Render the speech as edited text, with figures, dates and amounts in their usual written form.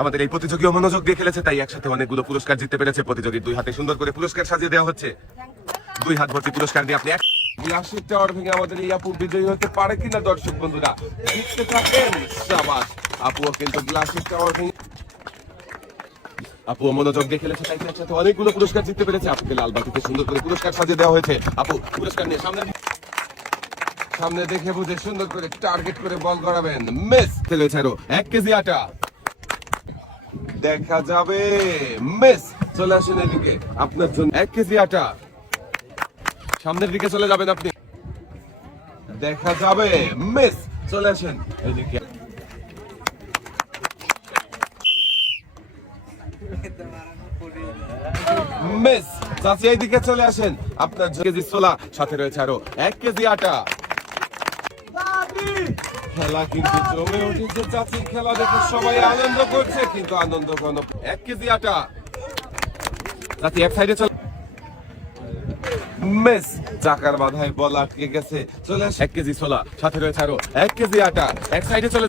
আমাদের এই প্রতিযোগী মনোযোগ দিয়ে খেলেছে, তাই একসাথে অনেকগুলো পুরস্কার জিততে পেরেছে। প্রতিযোগীর দুই হাতে সুন্দর করে পুরস্কার সাজিয়ে দেওয়া হচ্ছে। দুই হাত ভর্তি পুরস্কার দিয়ে আপনি গ্লাসের টাওয়ার ভেঙে আমাদের এই আপু বিজয়ী হতে পারে কিনা দর্শক বন্ধুরা দেখতে থাকেন। শাবাশ, আপুও কিন্তু গ্লাসের টাওয়ার ভেঙে আপু মনোযোগ দিয়ে খেলেছে, তাই একসাথে অনেকগুলো পুরস্কার জিততে পেরেছে। আপুকে লাল বাতিতে সুন্দর করে পুরস্কার সাজিয়ে দেওয়া হয়েছে। আপু পুরস্কার নিয়ে সামনে দেখে বুঝে সুন্দর করে টার্গেট করে বল করাবেন। মিস খেলেছে আরো 1 কেজি আটা, দেখা যাবে। মিস, চলে আসেন এদিকে, আপনার জন্য 1 কেজি আটা। সামনের দিকে চলে যাবেন আপনি, দেখা যাবে। মিস, চলে আসেন এদিকে। মিস, চাচি এইদিকে চলে আসেন, আপনার কেজি ছোলা, সাথে রয়েছে আরো 1 কেজি আটা। খেলা কিন্তু জমে উঠেছে, চাচির খেলা দেখে সবাই আনন্দ করছে, কিন্তু আনন্দ ঘন। 1 কেজি আটা, চাচি এক সাইডে চলে। মিস, চাকার বাধায় বল আটকে গেছে, চলে আসে 1 কেজি ছোলা, সাথে রয়েছে আরো 1 কেজি আটা। এক সাইডে চলে।